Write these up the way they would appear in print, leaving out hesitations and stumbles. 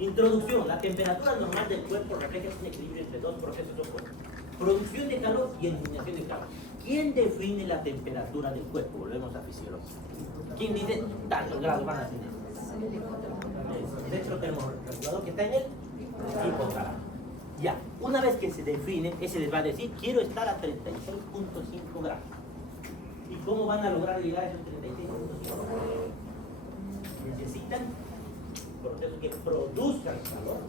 Introducción. La temperatura normal del cuerpo refleja un equilibrio entre dos procesos opuestos. Producción de calor y eliminación de calor. ¿Quién define la temperatura del cuerpo? Volvemos a fisiología. ¿Quién dice tantos grados van a tener? El electrotermoregulador que está en el hipotálamo. Ya, una vez que se define, ese les va a decir, quiero estar a 36.5 grados. ¿Y cómo van a lograr llegar a esos 36.5 grados? Necesitan procesos que produzcan calor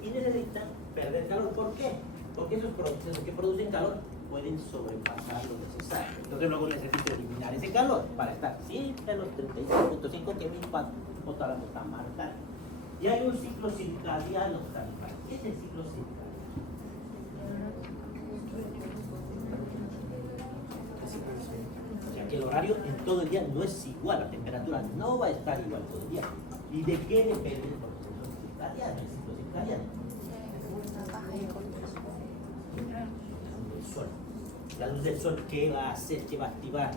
y necesitan perder calor. ¿Por qué? Porque esos procesos que producen calor pueden sobrepasar lo necesario. Entonces luego necesito eliminar ese calor para estar siempre a los 36.5 que mi hipotálamo está marcando. Y hay un ciclo circadiano también. ¿Qué es el ciclo circadiano? O sea que el horario en todo el día no es igual, la temperatura no va a estar igual todo el día. ¿Y de qué depende el proceso circadiano, el ciclo circadiano? Sol. La luz del sol, ¿qué va a hacer? ¿Qué va a activar?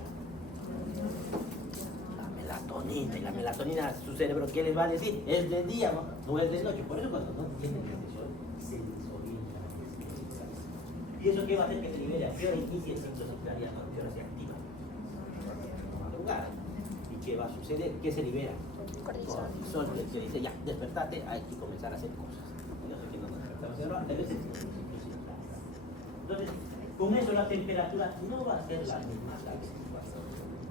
La melatonina. Y la melatonina, su cerebro, ¿qué les va a decir? Es de día, no es de noche. Por eso cuando no tienen el sol, se desorienta. ¿Y eso qué va a hacer? Que se libere. ¿A qué hora inicia el ciclo circadiano? ¿A qué hora se activa? Madrugada. ¿Y qué va a suceder? ¿Qué se libera? Cortisol, que dice, ya, despertate, hay que comenzar a hacer cosas. Y no sé quién nos despertamos, pero antes veces. Entonces, con eso la temperatura no va a ser la misma,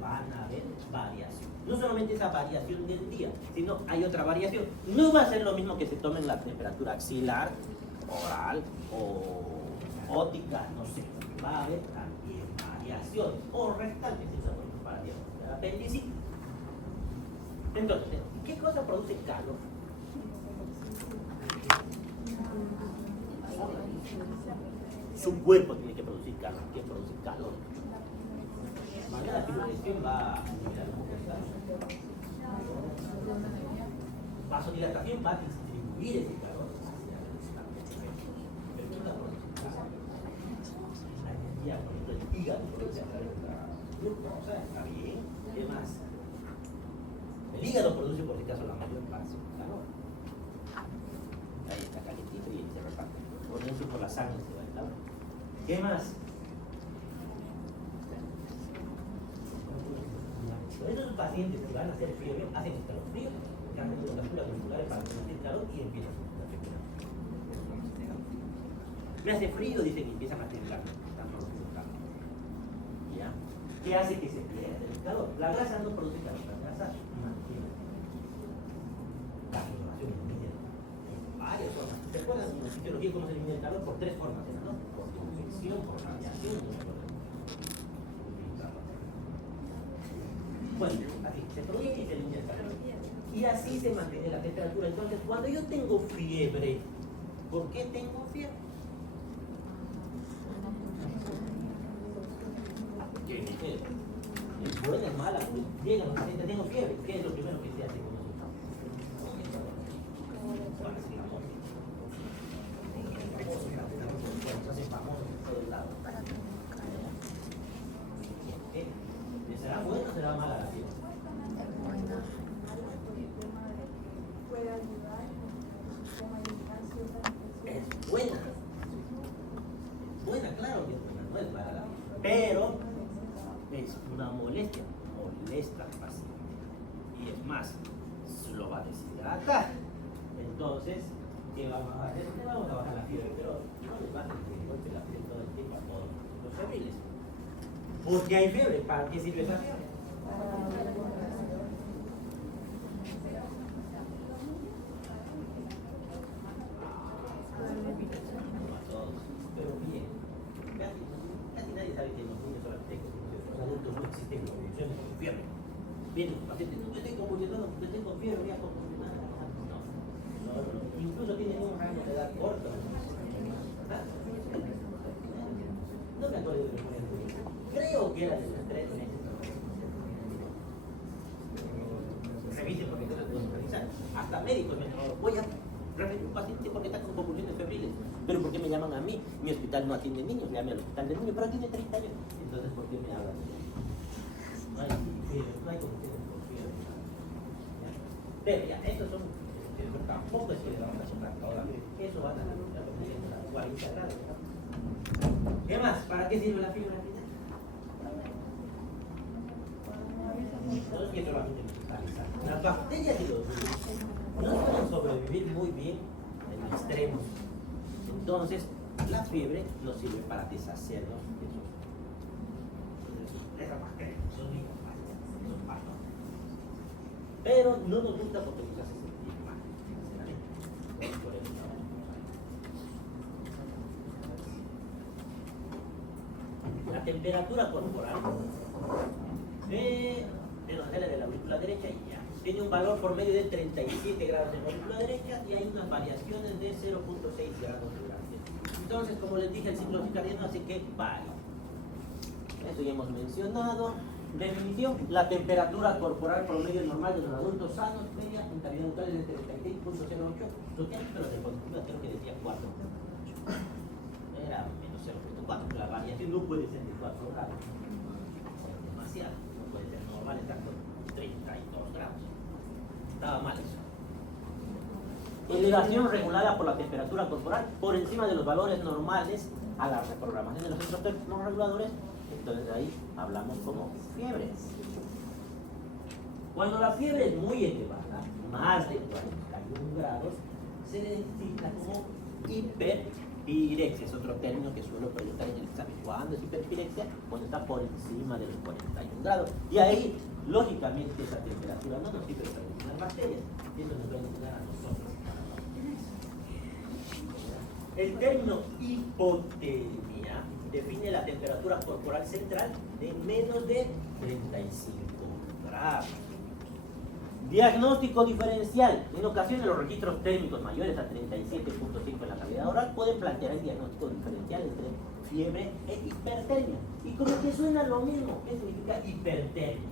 van a haber variación. No solamente esa variación del día, sino hay otra variación. No va a ser lo mismo que se tome la temperatura axilar, oral o óptica, no sé. Va a haber también variaciones o restantes para el apéndice. Entonces, ¿qué cosa produce calor? Su cuerpo tiene que producir calor. ¿Qué produce calor? La circulación va a vasodilatación va a distribuir ese calor hacia el la energía, por ejemplo, el hígado produce a través de la glucosa, está bien. ¿Qué más? El hígado produce, por si acaso, la mayor parte del calor. Ahí está calientito y se reparte. Por eso por la sangre se va el calor. ¿Qué más? Esos pacientes que van a hacer frío, hacen escalofrío, cambian de temperaturas musculares para sentir calor y empiezan a sentir calor. Me hace frío, dicen, y empiezan a sentir calor. Están produciendo calor. ¿Ya? ¿Qué hace que se pierda el calor? La grasa no produce calor, la grasa mantiene la renovación inmediata. Varias formas. ¿Se acuerdan en la fisiología cómo se elimina el calor? Por tres formas, ¿no? Por convección, por radiación y por bueno, así, se produce y se elimina el calor. Y así se mantiene la temperatura. Entonces, cuando yo tengo fiebre, ¿por qué tengo fiebre? ¿Qué fiebre? ¿Es buena, es mala? Pues llega la paciente, tengo fiebre. ¿Qué es lo primero que se hace con nosotros? Se hace famoso en todos lados. ¿Será buena o será mala la fiebre? Puede ayudar con alimentación. Es buena. Es buena, claro que es buena, no es mala. Pero es una molestia. Molesta al paciente. Y es más, lo va a deshidratar. Entonces, ¿qué vamos a hacer? Le vamos a bajar la fiebre, pero no les va a hacer que golpe la fiebre todo el tiempo a todos los febriles. Porque hay fiebre. ¿Para qué sirve esa fiebre? Pero bien, casi nadie sabe que los niños solamente los adultos no existen convulsiones con fiebre. Bien, los pacientes, no estoy convulsionando, no tengo fiebre, voy a convulsionar. No. Incluso tienen un rango de edad corto. No me acuerdo de lo que creo que era de los 3 meses. Revisen porque no les puedo revisar. Hasta médicos me han llamado, voy a referir un paciente porque está con convulsiones febriles. Pero ¿por qué me llaman a mí? Mi hospital no atiende niños, llame al hospital de niños, pero tiene 30 años. Entonces, ¿por qué me hablan? No hay convulsiones por fiebre. Pero ya, estos son, tampoco es que le vamos a comprar toda, eso van a la 40 grados. ¿No? ¿Qué más? ¿Para qué sirve la fibra? Entonces, que solamente cristalizar. Las bacterias y los virus no pueden sobrevivir muy bien en extremos. Entonces, la fiebre nos sirve para deshacernos de esas bacterias. Son patógenos. Pero no nos gusta porque nos hace sentir mal, sinceramente. Por eso la temperatura corporal de la aurícula derecha y ya. Tiene un valor por medio de 37 grados en la aurícula derecha y hay unas variaciones de 0.6 grados de grado. Entonces, como les dije, el ciclo circadiano hace que varíe. Eso ya hemos mencionado. Definición: la temperatura corporal promedio normal de los adultos sanos media en calidad neutral es de 36.08. Lo que hay, pero de conjuntura creo que decía 4. Era menos 0.4. La variación no puede ser de 4 grados. Es demasiado. No puede ser normal estar con 32 grados. Estaba mal eso. Elevación regulada por la temperatura corporal por encima de los valores normales a la reprogramación de los centros termorreguladores. Entonces ahí hablamos como fiebre. Cuando la fiebre es muy elevada, más de 41 grados, se identifica como hiperpirexia. Es otro término que suelo preguntar en el examen. ¿Cuándo es hiperpirexia? Cuando está por encima de los 41 grados. Y ahí, lógicamente, esa temperatura no nos sirve para eliminar bacterias. Y eso nos va a ayudar a nosotros. El término hipotermia define la temperatura corporal central de menos de 35 grados. Diagnóstico diferencial. En ocasiones los registros térmicos mayores a 37.5 en la cavidad oral pueden plantear el diagnóstico diferencial entre fiebre e hipertermia. Y como que suena lo mismo, ¿qué significa hipertermia?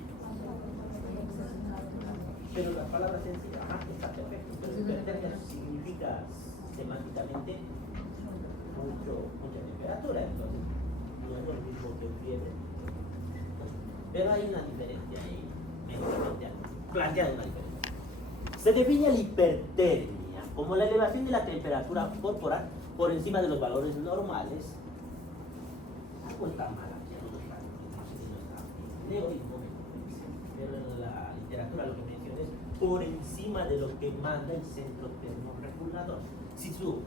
Pero la palabra sencilla, está perfecto, pero hipertermia significa semánticamente mucha temperatura, entonces no es lo mismo que fiebre. Pero hay una diferencia ahí, planteada una diferencia. Se define la hipertermia como la elevación de la temperatura corporal por encima de los valores normales. Algo está mal aquí, algo está mal, no sé si no está bien. Pero en la literatura lo que menciona es por encima de lo que manda el centro termorregulador. Si su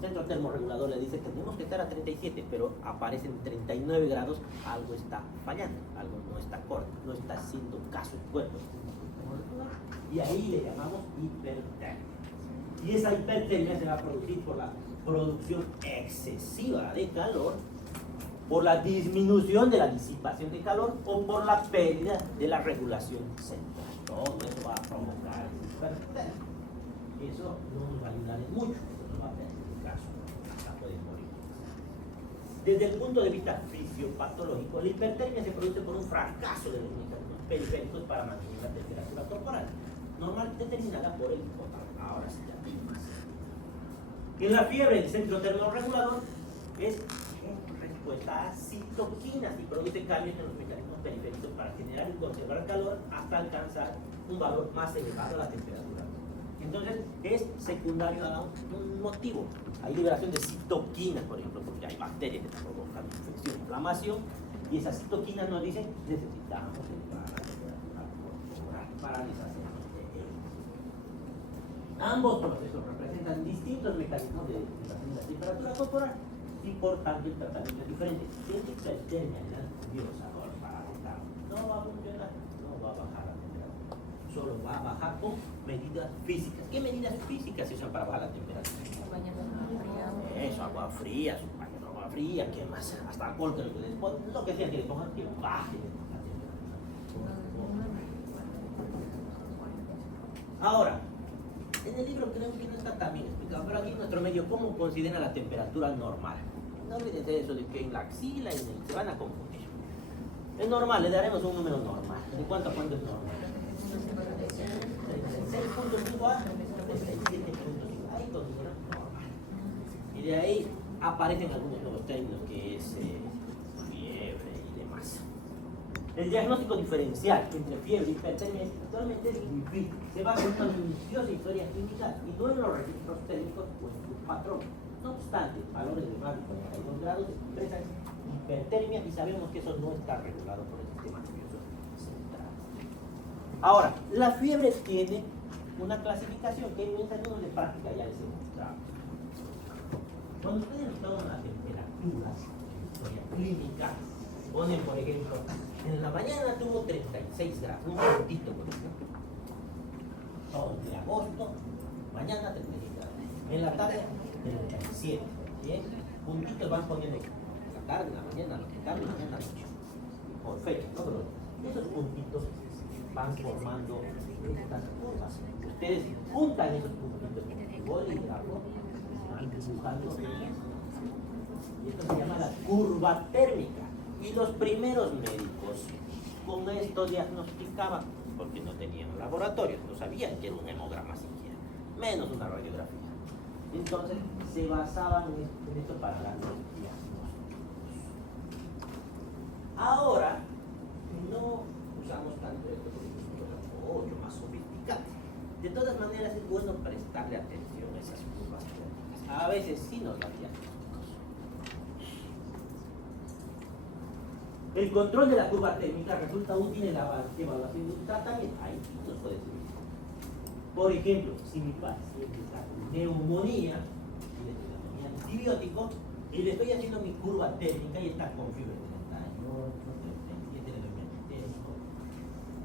centro termorregulador le dice que tenemos que estar a 37, pero aparecen 39 grados, algo está fallando, algo no está corto, no está haciendo caso el cuerpo. Y ahí le llamamos hipertermia. Y esa hipertermia se va a producir por la producción excesiva de calor, por la disminución de la disipación de calor o por la pérdida de la regulación central. Todo eso va a provocar hipertermia. Eso no nos va a ayudar en mucho, eso nos va a hacer caso, hasta pueden morir. Desde el punto de vista fisiopatológico, la hipertermia se produce por un fracaso de los mecanismos periféricos para mantener la temperatura corporal, normalmente determinada por el hipotálamo. Ahora sí ya tiene más. En la fiebre, el centro termorregulador es en respuesta a citoquinas y produce cambios en los mecanismos periféricos para generar y conservar calor hasta alcanzar un valor más elevado a la temperatura. Entonces, es secundario a un motivo. Hay liberación de citoquinas, por ejemplo, porque hay bacterias que provocan infección, inflamación, y esas citoquinas nos dicen necesitamos elevar la temperatura corporal para deshacernos de ellos. Ambos procesos representan distintos mecanismos de elevación de la temperatura corporal y por tanto el tratamiento es diferente. Si es hipertermia nerviosa o paracetamol, no va a funcionar, no va a bajar la temperatura. Solo va a bajar con medidas físicas. ¿Qué medidas físicas se usan para bajar la temperatura? Eso, agua fría, su baño de agua fría, ¿qué más? Hasta alcohol que les pongan, lo que sea que le pongan, que baje la temperatura. Ahora, en el libro creo que no está tan bien explicado, pero aquí en nuestro medio, ¿cómo considera la temperatura normal? No olvídense de eso de que en la axila y se van a confundir. Es normal, le daremos un número normal. ¿De cuánto a cuánto es normal? 36.5 a 37.5. Ahí consideramos normal. Y de ahí aparecen algunos nuevos términos que es fiebre y demás. El diagnóstico diferencial entre fiebre y hipertermia actualmente es difícil. Se basa en una minuciosa historia clínica y no en los registros térmicos o en sus patrones. No obstante, valores de más de 42 grados expresan hipertermia y sabemos que eso no está regulado por el sistema nervioso central. Ahora, la fiebre tiene una clasificación que en mis años de práctica ya les he mostrado. Cuando ustedes toman la temperatura, historia clínica, ponen, por ejemplo, en la mañana tuvo 36 grados, un puntito, por ejemplo. Todo el de agosto, mañana 36 grados. En la tarde, 37. ¿Bien? Puntitos van poniendo en la tarde, en la mañana, en la tarde, mañana, noche. Por fecha, ¿no? Pero esos puntitos van formando estas curvas. Ustedes juntan esos puntitos con el bolígrafo, van dibujando. Y esto se llama la curva térmica. Y los primeros médicos con esto diagnosticaban, porque no tenían laboratorios, no sabían que era un hemograma siquiera, menos una radiografía. Entonces se basaban en esto para dar los diagnósticos. Ahora no usamos tanto esto porque es mucho más sofisticado. De todas maneras es bueno prestarle atención a esas curvas térmicas. A veces sí nos dan diagnósticos. El control de la curva térmica resulta útil en la evaluación de un tratamiento. Ahí nos puede servir. Por ejemplo, si mi paciente está con neumonía, y le estoy dando mi antibiótico, y le estoy haciendo mi curva térmica y está con fiebre 38, 37, le doy mi antibiótico,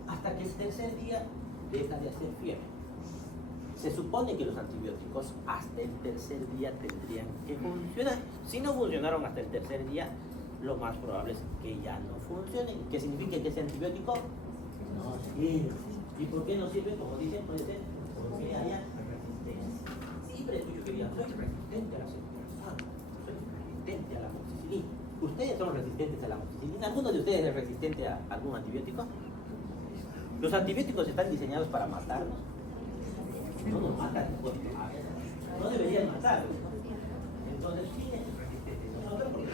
hasta que el tercer día deja de hacer fiebre. Se supone que los antibióticos hasta el tercer día tendrían que funcionar. Si no funcionaron hasta el tercer día, lo más probable es que ya no funcionen. ¿Qué significa que ese antibiótico no sirve? ¿Y por qué no sirve? Como dicen, puede ser porque haya resistencia. Siempre escucho que digan, soy resistente a la ceftriaxona, soy resistente a la amoxicilina. ¿Ustedes son resistentes a la amoxicilina? ¿Alguno de ustedes es resistente a algún antibiótico? ¿Los antibióticos están diseñados para matarnos? No nos matan, no deberían matarnos. Entonces, ¿quién es resistente? Nosotros, porque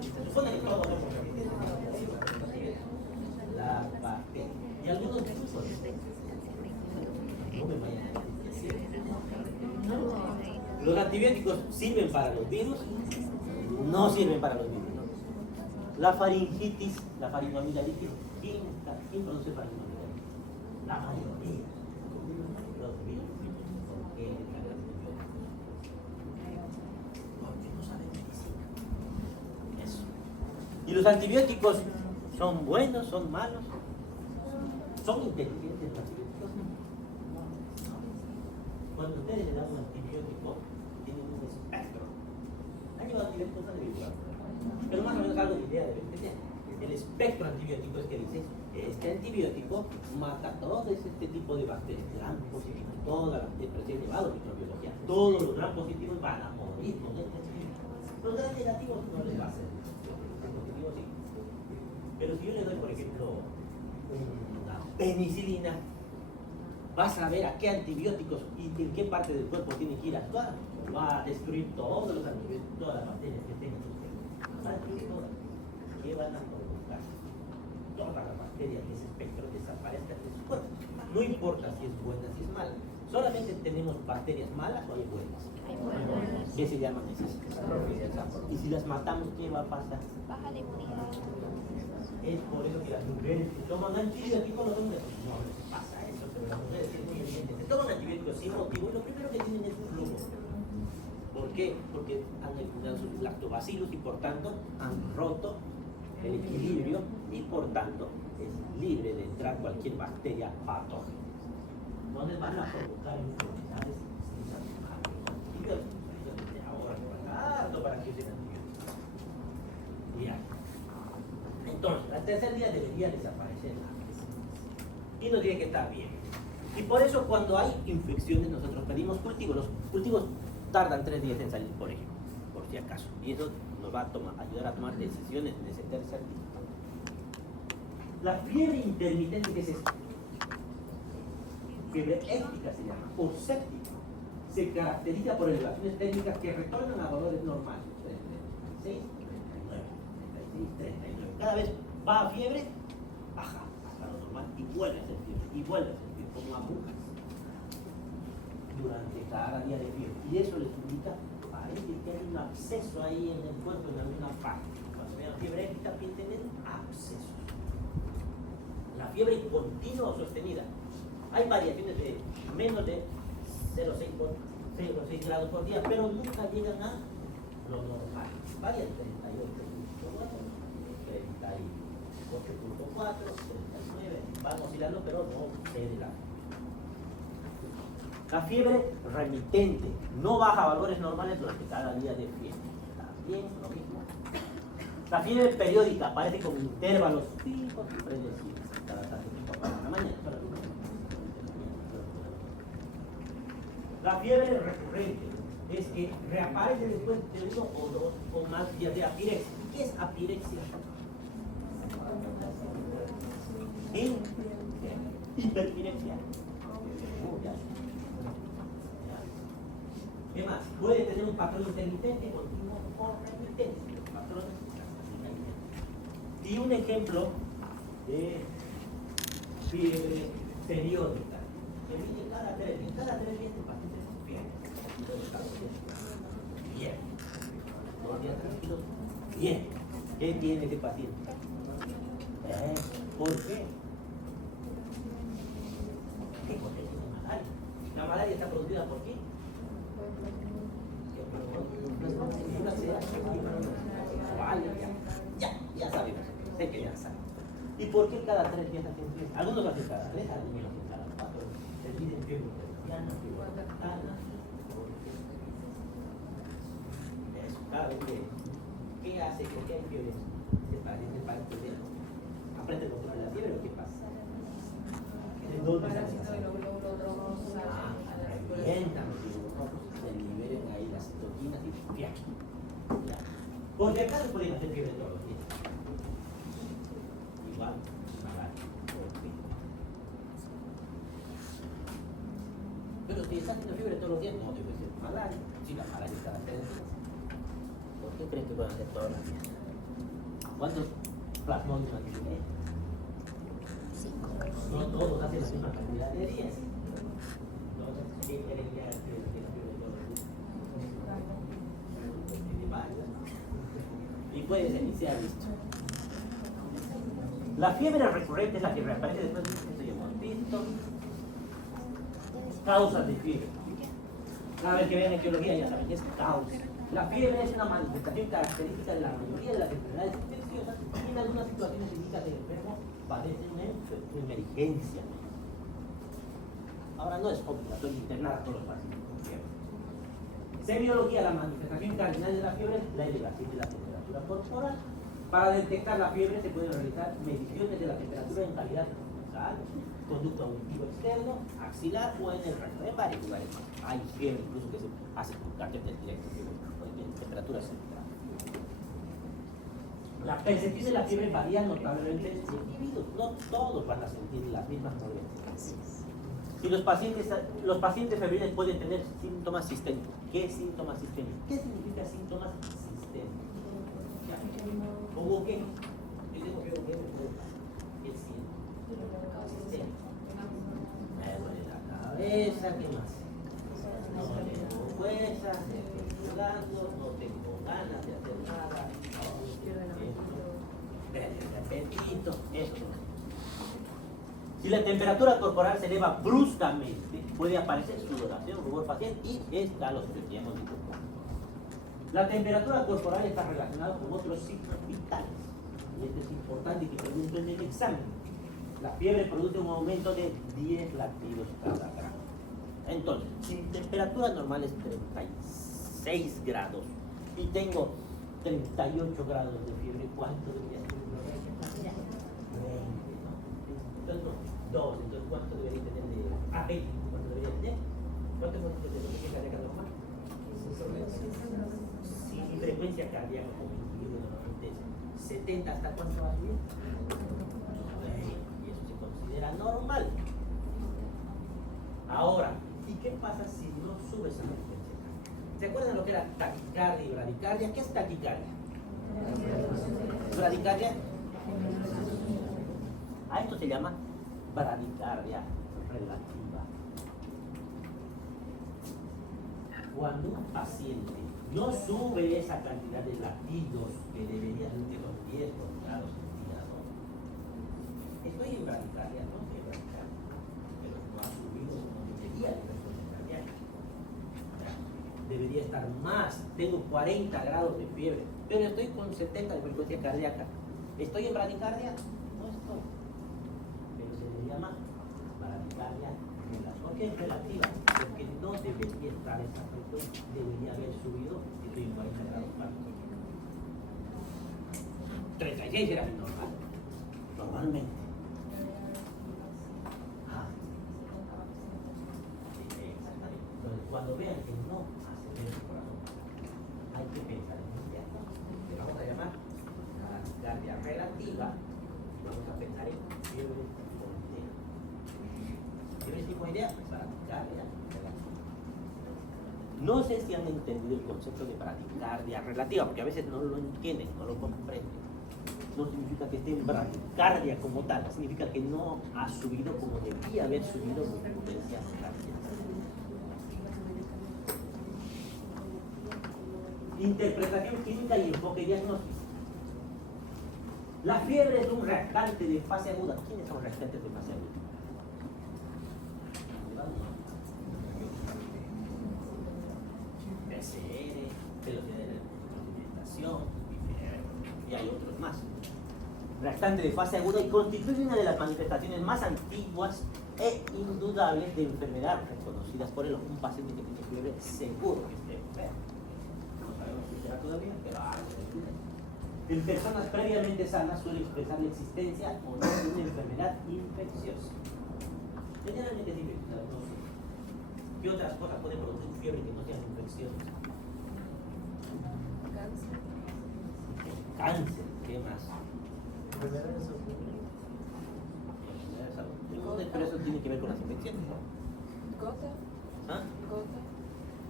se supone que todos somos resistentes. La bacteria. Y algunos tipos no me vayan a decir. ¿Los antibióticos sirven para los virus? No sirven para los virus. ¿No? La faringitis, la faringoamigdalitis, ¿quién produce faringoamigdalitis? La mayoría. Los virus. ¿Por qué? Porque no saben medicina. Eso. ¿Y los antibióticos son buenos, son malos? ¿Son inteligentes los antibióticos? Cuando ustedes le dan un antibiótico, tienen un espectro. Han llevado antibióticos a divulgar, pero más o menos algo de idea deben tener. El espectro antibiótico es que dice, este antibiótico mata todo este tipo de bacterias, gram positivos, toda la bacteria elevado microbiología, todos los gram positivos van a morir con este antibiótico. Los gram negativos no les va a hacer, los positivos sí. Pero si yo le doy, por ejemplo, una penicilina, vas a ver a qué antibióticos y en qué parte del cuerpo tiene que ir a actuar. Va a destruir todos los antibióticos, todas las bacterias que tengan ustedes. Va a destruir todas. ¿Qué van a provocar? Todas las bacterias de ese espectro desaparezcan de su cuerpo. No importa si es buena, si es mala. Solamente tenemos bacterias malas o hay buenas. ¿Qué se llaman esas? Y si las matamos, ¿qué va a pasar? Baja la inmunidad. Es por eso que las mujeres que toman antibióticos, los hombres no les pasa eso, pero las mujeres sí es muy evidente. Se toman antibióticos sin motivo y lo primero que tienen es un flujo. ¿Por qué? Porque han eliminado sus lactobacillus y por tanto han roto el equilibrio y por tanto es libre de entrar cualquier bacteria patógena. No les van a provocar enfermedades sin antibióticos. Ahora para que usen antibióticos. Bien. Entonces, al tercer día debería desaparecer la resistencia. Y no tiene que estar bien. Y por eso cuando hay infecciones nosotros pedimos cultivos. Los cultivos tardan 3 días en salir, por ejemplo, por si acaso. Y eso nos va a ayudar a tomar decisiones en ese tercer día. La fiebre intermitente, ¿qué es esto? Fiebre éctica se llama, o séptica. Se caracteriza por elevaciones térmicas que retornan a valores normales. 36, 39, 36, 39. Cada vez va a fiebre y vuelve a sentir, y vuelve a sentir, como agujas, durante cada día de fiebre. Y eso les indica, parece que hay un absceso ahí en el cuerpo, en alguna parte. Cuando vean fiebre épica, piensen en abscesos. La fiebre continua o sostenida. Hay variaciones de menos de 0,6 grados por día, pero nunca llegan a lo normal. Varía de 38.4, 38.4, 39, van oscilando, pero no cede la fiebre remitente no baja a valores normales durante cada día de fiebre. También lo mismo. La fiebre periódica aparece con intervalos fijos y predecibles. Cada tarde, para la mañana. La fiebre recurrente es que reaparece después de 1 o 2 o más días de apirexia. ¿Qué es apirexia? Hiperpirexia. ¿Qué más? Puede tener un patrón intermitente, continuo o remitente. Patrones intermitentes. Y un ejemplo de fiebre periódica. Se mide cada 3 días. Cada 3 días el paciente se pierde. Bien. 2 días tranquilos. Bien. ¿Qué tiene ese paciente? ¿Por qué? Porque tiene malaria. La malaria está producida por qué? Ya sabemos. Sé que ya saben. ¿Y por qué cada 3 días hacen fiesta? Algunos hacen cada 3, algunos hacen cada 4. Les dicen fiebre boliviana, fiebre africana. Eso, cada vez que. ¿Qué hace? ¿Por qué hay fiebre? Se parece bien. ¿Aprende a controlar la fiebre o qué pasa? ¿De dónde sale? Revientan los glóbulos rojos, se liberen ahí las citoquinas y ¡piac! Por si acaso pueden hacer fiebre todos los días. Igual, malaria. Pero si está haciendo fiebre todos los días, no debe ser malaria. Si la malaria está cada 3 días. ¿Por qué creen que pueden hacer todos los días? ¿Cuántos plasmodios han tenido? No todos hacen la misma cantidad de días. Entonces, ¿qué creen que hace la fiebre todos los días? Tiene varios. Y puedes iniciar esto. La fiebre recurrente es la que reaparece después de esto ya hemos visto. Causas de fiebre. Cada vez que vean etiología ya saben que es causa. La fiebre es una manifestación característica de la mayoría de las enfermedades infecciosas y en algunas situaciones indica que el enfermo padece una emergencia. Ahora no es obligatorio internar a todos los pacientes con fiebre. Semiología, la manifestación cardinal de la fiebre es la elevación de la temperatura corporal. Para detectar la fiebre se pueden realizar mediciones de la temperatura en calidad nasal, conducto auditivo externo, axilar o en el recto, en varios lugares. Hay fiebre incluso que se hace con catéter directo en temperatura central. La percepción de la fiebre varía notablemente en los individuos. No todos van a sentir las mismas molestias. Y los pacientes febriles pueden tener síntomas sistémicos. ¿Qué es síntomas sistémicos? ¿Qué significa síntomas sistémicos? ¿Cómo qué? Yo tengo fiebre, ¿qué siento? Sistémico. Me duele la cabeza, ¿qué más? No tengo fuerza, estoy sudando, no tengo ganas de hacer nada. El apetito, eso. Si la temperatura corporal se eleva bruscamente, puede aparecer sudoración, rubor facial y escalofríos, ya hemos dicho. La temperatura corporal está relacionada con otros signos vitales. Y esto es importante que pregunten en el examen. La fiebre produce un aumento de 10 latidos cada grado. Entonces, si mi temperatura normal es 36 grados y tengo 38 grados de fiebre, ¿cuánto debería ser? 20, ¿no? Entonces, no, 2. Entonces, ¿cuánto debería tener de 20? ¿Cuánto debería tener? ¿Cuánto es de frecuencia cardíaca normal? Si mi frecuencia cardíaca como individuo normalmente es 70, ¿hasta cuánto va a subir? Y eso se considera normal. Ahora, ¿y qué pasa si no sube esa frecuencia cardíaca? ¿Se acuerdan lo que era taquicardia y bradicardia? ¿Qué es taquicardia? ¿Bradicardia? A esto se llama bradicardia relativa. Cuando un paciente no sube esa cantidad de latidos que debería ser de los 10 grados centígrados, estoy en bradicardia, no estoy en bradicardia, pero no ha subido como debería de resonancia cardíaca. Debería estar más, tengo 40 grados de fiebre, pero estoy con 70 de frecuencia cardíaca. ¿Estoy en bradicardia? No estoy, pero se le llama bradicardia relativa. ¿Por qué es relativa? Porque no debería estar esa frecuencia, debería haber subido, estoy en 40 grados más. 36 era mi normal, normalmente. Exactamente. Entonces, cuando vean que no acelera el corazón, hay que pensar en un diagnóstico. Le vamos a llamar bradicardia relativa y vamos a pensar en fiebre tifoidea. ¿Fiebre tifoidea? Bradicardia relativa. No sé si han entendido el concepto de bradicardia relativa, porque a veces no lo entienden, no lo comprenden. No significa que esté en bradicardia como tal, significa que no ha subido como debía haber subido mi frecuencia cardíaca. Interpretación clínica y enfoque diagnóstico. La fiebre es un reactante de fase aguda. ¿Quiénes son reactantes de fase aguda? PCR, velocidad de alimentación, y hay otros más. Reactante de fase aguda y constituye una de las manifestaciones más antiguas e indudables de enfermedad reconocidas por un paciente que tiene fiebre seguro que esté enfermo. No sabemos si será todavía, pero en personas previamente sanas suele expresar la existencia o no de una enfermedad infecciosa. Generalmente es infecciosa, no sé. ¿Qué otras cosas pueden producir fiebre que no sean infecciosas? Cáncer, ¿qué más? Pero eso tiene que ver con las infecciones, ¿no? Gota. ¿Ah? Gota.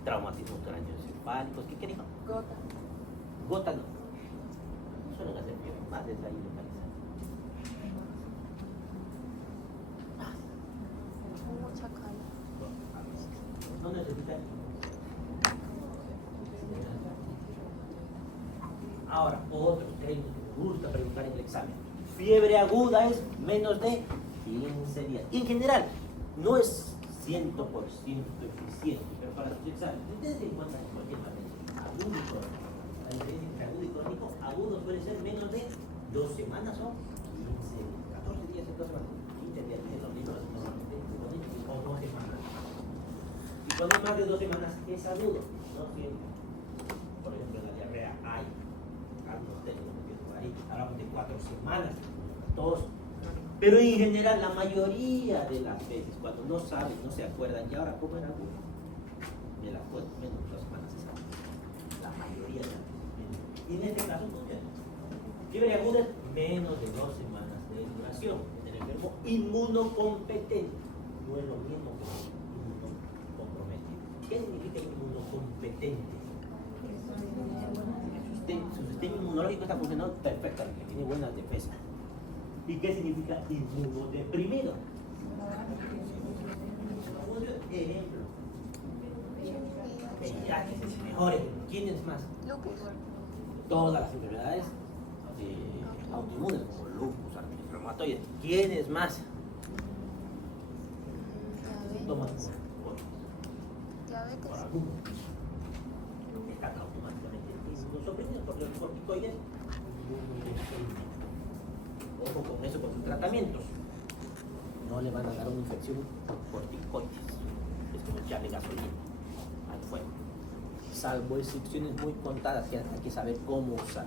Traumatismos craneoencefálicos, ¿qué dijo? Gota. Gota no. Suelen hacer fiebre, más de ahí localizada. Mucha calma. No necesitan. Ahora, otro término que me gusta preguntar en el examen. Fiebre aguda es menos de 15 días. Y en general, no es 100% eficiente, pero para sus exámenes, ustedes se encuentran en cualquier materia, agudo y crónico. La diferencia entre agudo y crónico, agudo suele ser menos de 2 semanas o 15, 14 días en 2 semanas. 15 días en los libros normalmente, o 2 semanas. Y cuando es más de 2 semanas es agudo, no siempre. Por ejemplo, en la diarrea hay algunos términos que por ahí hablamos de 4 semanas, 2. Pero en general, la mayoría de las veces, cuando no saben, no se acuerdan, y ahora cómo era agudo, me la acuerdo, menos de 2 semanas es agudo. La mayoría de las veces. Y en este caso, funciona. Fiebre aguda es menos de 2 semanas de duración en el enfermo inmunocompetente. No es lo mismo que inmunocomprometido. ¿Qué significa inmunocompetente? Su sistema inmunológico está funcionando perfectamente, tiene buenas defensas. ¿Y qué significa inmunodeprimido? Ejemplo. VIH es mejor. ¿Quiénes más? Lupus. Todas las enfermedades autoinmunes como lupus, artritis reumatoide. ¿Quiénes más? Síntomas Diabetes. por alguno. Están automáticamente inmunosuprimidos porque los corticoides ojo con eso, con sus tratamientos. No le van a dar una infección por corticoides. Es como echarle gasolina al fuego. Salvo excepciones muy contadas que hay que saber cómo usar.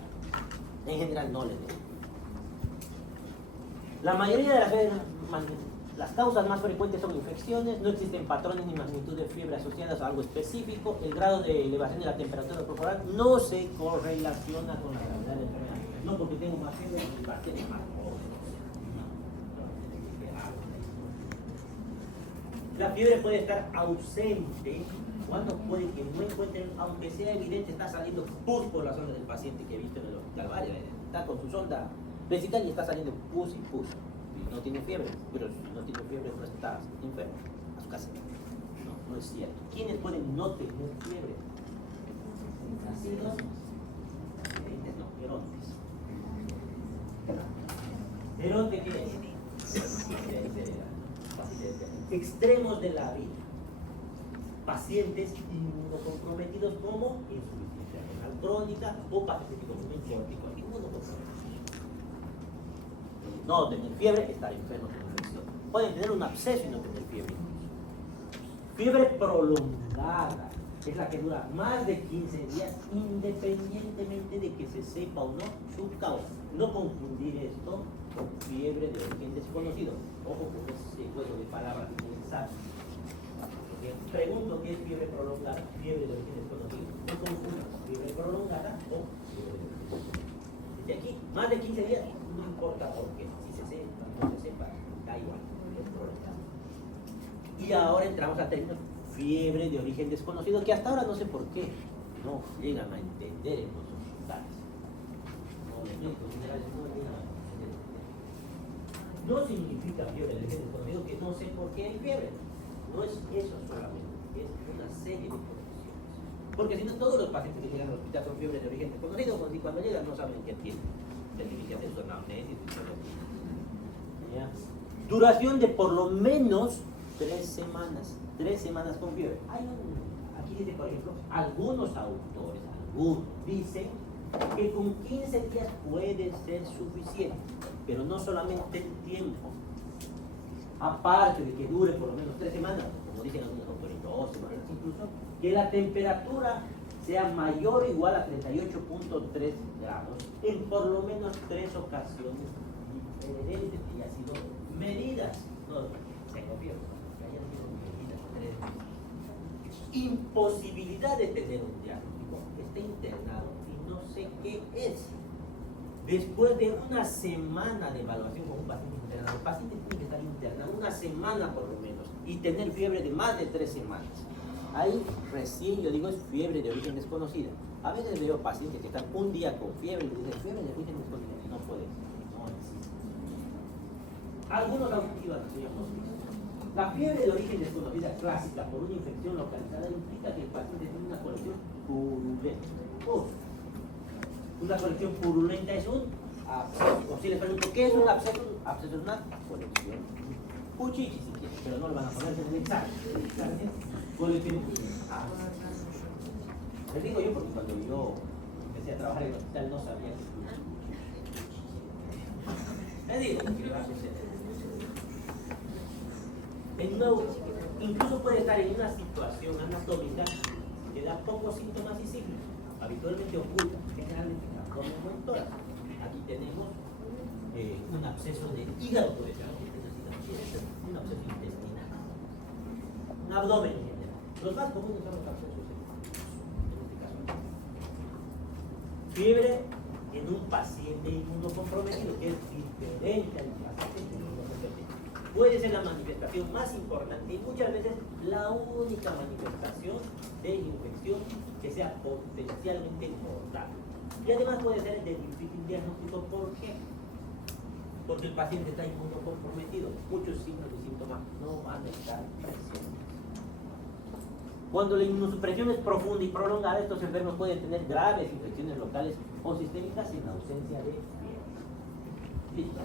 En general no le den. La mayoría de las veces las causas más frecuentes son infecciones, no existen patrones ni magnitud de fiebre asociadas a algo específico, el grado de elevación de la temperatura corporal no se correlaciona con la gravedad de la enfermedad. No porque tengo más fiebre, mi bacteria más. La fiebre puede estar ausente cuando puede que no encuentren, aunque sea evidente, está saliendo pus por la sonda del paciente que he visto en el hospital. Vaya, está con su sonda vesical y está saliendo pus y pus. no tiene fiebre, pero si no tiene fiebre no está enfermo, a su casa. No es cierto. ¿Quiénes pueden no tener fiebre? Nacidos, no, gerontes. ¿Geronte qué es? Extremos de la vida. Pacientes inmunocomprometidos como insuficiencia renal crónica o pacientes con inmunocomprometidos. No tener fiebre, estar enfermo con infección. Pueden tener un absceso y no tener fiebre. Fiebre prolongada es la que dura más de 15 días independientemente de que se sepa o no su causa. No confundir esto con fiebre de origen desconocido. Ojo con ese juego de palabras innecesarias. Pregunto qué es fiebre prolongada, fiebre de origen desconocido. No confundan fiebre prolongada o fiebre de origen desconocido. Desde aquí, más de 15 días, no importa por qué. Si se sepa o no se sepa, da igual. Es prolongada. Y ahora entramos al término fiebre de origen desconocido, que hasta ahora no sé por qué no llegan a entender en los hospitales. No significa fiebre de origen desconocido que no sé por qué hay fiebre. No es eso solamente, es una serie de condiciones. Porque si no, todos los pacientes que llegan al hospital son fiebres de origen desconocido, y cuando llegan no saben qué tienen. Deficiencia de sonamnesis, duración de por lo menos 3 semanas. 3 semanas con fiebre. Aquí dice, por ejemplo, algunos autores, dicen que con 15 días puede ser suficiente, pero no solamente el tiempo. Aparte de que dure por lo menos 3 semanas, como dicen algunos autores, 2 semanas incluso, que la temperatura sea mayor o igual a 38.3 grados en por lo menos 3 ocasiones diferentes que ya han sido medidas. No, tengo fiebre, que hayan sido medidas 3 veces. Imposibilidad de tener un diagnóstico, está internado y no sé qué es. Después de una semana de evaluación con un paciente internado, el paciente tiene que estar internado una semana por lo menos y tener fiebre de más de 3 semanas. Ahí recién yo digo es fiebre de origen desconocida. A veces veo pacientes que están un día con fiebre y dicen fiebre de origen desconocida y no puede ser, no existe. Algunos autores la fiebre de origen desconocida clásica por una infección localizada implica que el paciente tiene una colección purulenta. Una colección purulenta es un absceso. O si les pregunto, ¿qué es un absceso? Un absceso es una colección puchichi, si quieren, pero no le van a poner en el examen. Colección purulenta. Les digo yo porque cuando yo empecé a trabajar en el hospital no sabía que les digo, incluso puede estar en una situación anatómica que da pocos síntomas y signos, habitualmente oculta, generalmente en abdomen o en tórax. Aquí tenemos un absceso de hígado, puede ser, un absceso intestinal, un abdomen en general. Los más comunes son los abscesos en este caso. Fiebre en un paciente inmunocomprometido, que es diferente al paciente inmunocomprometido. Puede ser la manifestación más importante y muchas veces la única manifestación de infección que sea potencialmente mortal. Y además puede ser de difícil diagnóstico. ¿Por qué? Porque el paciente está inmunocomprometido. Muchos signos y síntomas no van a estar presentes. Cuando la inmunosupresión es profunda y prolongada, estos enfermos pueden tener graves infecciones locales o sistémicas en ausencia de fiebre. ¿Listo?